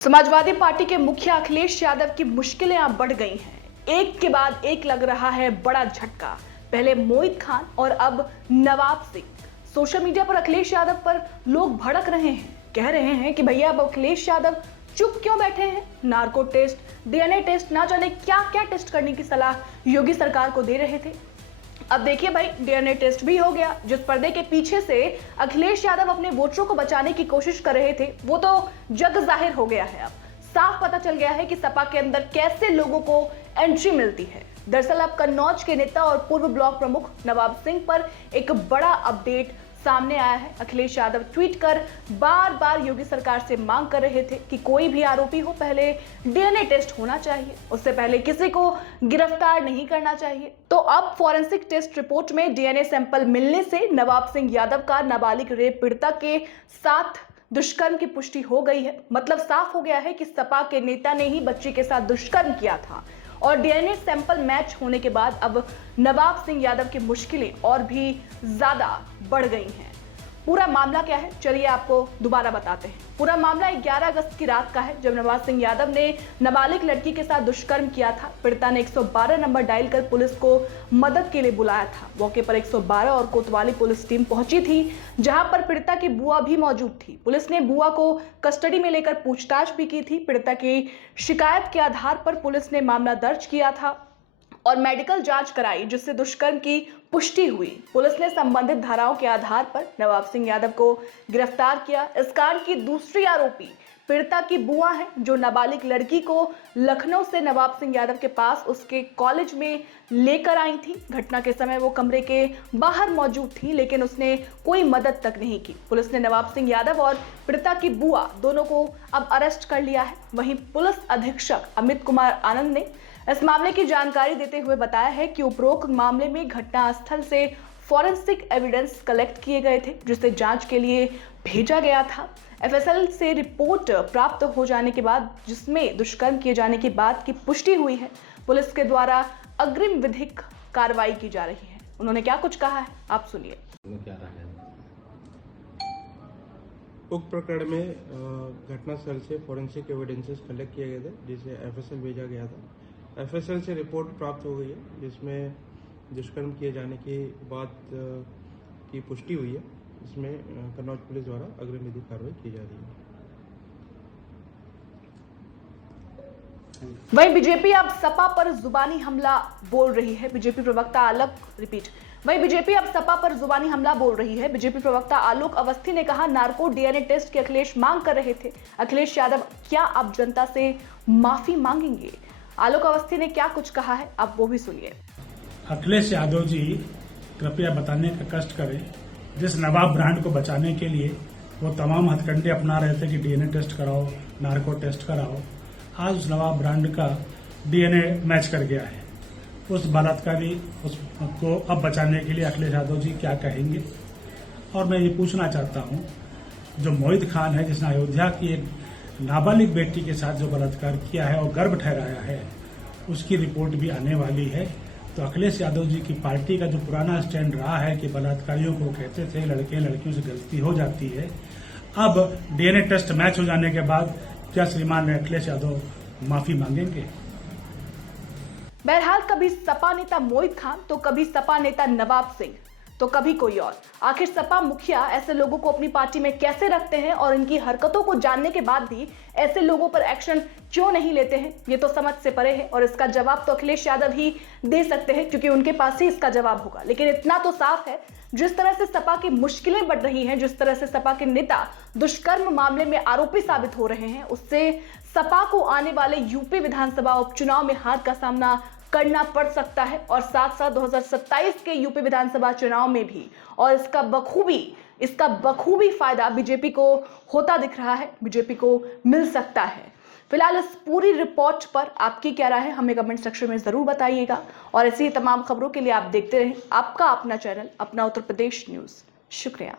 Samajwadi party के मुखिया अखिलेश यादव की मुश्किलें अब बढ़ गई हैं। एक के बाद एक लग रहा है बड़ा झटका। पहले मोहित खान और अब नवाब सिंह। सोशल मीडिया पर अखिलेश यादव पर लोग भड़क रहे हैं, कह रहे हैं कि भैया अब अखिलेश यादव चुप क्यों बैठे हैं। नार्को टेस्ट, डीएनए टेस्ट, ना जाने क्या क्या टेस्ट करने की सलाह योगी सरकार को दे रहे थे। अब देखिए भाई, डीएनए टेस्ट भी हो गया। जिस पर्दे के पीछे से अखिलेश यादव अपने वोटरों को बचाने की कोशिश कर रहे थे, वो तो जग जाहिर हो गया है। अब साफ पता चल गया है कि सपा के अंदर कैसे लोगों को एंट्री मिलती है। दरअसल अब कन्नौज के नेता और पूर्व ब्लॉक प्रमुख नवाब सिंह पर एक बड़ा अपडेट सामने आया है। अखिलेश यादव ट्वीट कर बार बार योगी सरकार से मांग कर रहे थे कि कोई भी आरोपी हो, पहले डीएनए टेस्ट होना चाहिए, उससे पहले किसी को गिरफ्तार नहीं करना चाहिए। तो अब फॉरेंसिक टेस्ट रिपोर्ट में डीएनए सैंपल मिलने से नवाब सिंह यादव का नाबालिग रेप पीड़िता के साथ दुष्कर्म की पुष्टि हो गई है। मतलब साफ हो गया है कि सपा के नेता ने ही बच्ची के साथ दुष्कर्म किया था। और डीएनए सैंपल मैच होने के बाद अब नवाब सिंह यादव की मुश्किलें और भी ज्यादा बढ़ गई हैं। पूरा मामला क्या है, चलिए आपको दोबारा बताते हैं। पूरा मामला 11 अगस्त की रात का है, जब नवाब सिंह यादव ने नाबालिग लड़की के साथ दुष्कर्म किया था। पीड़िता ने 112 नंबर डायल कर पुलिस को मदद के लिए बुलाया था। मौके पर 112 और कोतवाली पुलिस टीम पहुंची थी, जहां पर पीड़िता की बुआ भी मौजूद थी। पुलिस ने बुआ को कस्टडी में लेकर पूछताछ भी की थी। पीड़िता की शिकायत के आधार पर पुलिस ने मामला दर्ज किया था और मेडिकल जांच कराई, जिससे दुष्कर्म की पुष्टि हुई। पुलिस ने संबंधित धाराओं के आधार पर नवाब सिंह यादव को गिरफ्तार किया। इस कांड की दूसरी आरोपी पीड़िता की बुआ है, जो नाबालिग लड़की को लखनऊ से नवाब सिंह यादव के पास उसके कॉलेज में लेकर आई थी। घटना के समय वो कमरे के बाहर मौजूद थी, लेकिन उसने कोई मदद तक नहीं की। पुलिस ने नवाब सिंह यादव और पीड़िता की बुआ दोनों को अब अरेस्ट कर लिया है। वहीं पुलिस अधीक्षक अमित कुमार आनंद ने इस मामले की जानकारी देते हुए बताया है कि उपरोक्त मामले में घटनास्थल से फॉरेंसिक एविडेंस कलेक्ट किए गए थे, जिसे जांच के लिए भेजा गया था। एफएसएल से रिपोर्ट प्राप्त हो जाने के बाद, जिसमें दुष्कर्म किए जाने की बात की पुष्टि हुई है, पुलिस के द्वारा अग्रिम विधिक कार्रवाई की जा रही है। उन्होंने क्या कुछ कहा है, आप सुनिए। उक्त प्रकरण में घटनास्थल से फॉरेंसिक एविडेंसेस कलेक्ट किए गए थे, जिसे एफएसएल भेजा गया था। एफएसएल से रिपोर्ट प्राप्त हो गई है, जिसमें दुष्कर्म किए जाने की बात की पुष्टि हुई है। इसमें कन्नौज पुलिस द्वारा अग्रिम विधिक कार्रवाई की जा रही है। वहीं बीजेपी अब सपा पर जुबानी हमला बोल रही है। बीजेपी प्रवक्ता आलोक अवस्थी ने कहा, नार्को डीएनए टेस्ट की अखिलेश मांग कर रहे थे। अखिलेश यादव क्या अब जनता से माफी मांगेंगे? आलोक अवस्थी ने क्या कुछ कहा है, आप वो भी सुनिए। अखिलेश यादव जी कृपया बताने का कष्ट करें। जिस नवाब ब्रांड को बचाने के लिए वो तमाम हथकंडे अपना रहे थे कि डीएनए टेस्ट कराओ, नार्को टेस्ट कराओ, आज उस नवाब ब्रांड का डीएनए मैच कर गया है। उस बलात्कारी उसको अब बचाने के लिए अखिलेश यादव जी क्या कहेंगे? और मैं ये पूछना चाहता हूं, जो मोहित खान है, जिसने अयोध्या की एक नाबालिग बेटी के साथ जो बलात्कार किया है और गर्भ ठहराया है, उसकी रिपोर्ट भी आने वाली है। तो अखिलेश यादव जी की पार्टी का जो पुराना स्टैंड रहा है कि बलात्कारियों को कहते थे लड़कियों से गलती हो जाती है, अब डीएनए टेस्ट मैच हो जाने के बाद क्या श्रीमान अखिलेश यादव माफी मांगेंगे? बहरहाल कभी सपा नेता मोहित खान, तो कभी सपा नेता नवाब सिंह, तो कभी कोई और। आखिर सपा मुखिया ऐसे लोगों को अपनी पार्टी में कैसे रखते हैं और इनकी हरकतों को जानने के बाद भी ऐसे लोगों पर एक्शन क्यों नहीं लेते हैं, ये तो समझ से परे है। और इसका जवाब तो अखिलेश यादव ही दे सकते हैं, क्योंकि उनके पास ही इसका जवाब होगा। लेकिन इतना तो साफ है, जिस तरह से सपा की मुश्किलें बढ़ रही हैं, जिस तरह से सपा के नेता दुष्कर्म मामले में आरोपी साबित हो रहे हैं, उससे सपा को आने वाले यूपी विधानसभा उपचुनाव में हार का सामना करना पड़ सकता है, और साथ साथ 2027 के यूपी विधानसभा चुनाव में भी। और इसका बखूबी फायदा बीजेपी को होता दिख रहा है, बीजेपी को मिल सकता है। फिलहाल इस पूरी रिपोर्ट पर आपकी क्या राय है, हमें कमेंट सेक्शन में जरूर बताइएगा। और ऐसी ही तमाम खबरों के लिए आप देखते रहें आपका अपना चैनल, अपना उत्तर प्रदेश न्यूज। शुक्रिया।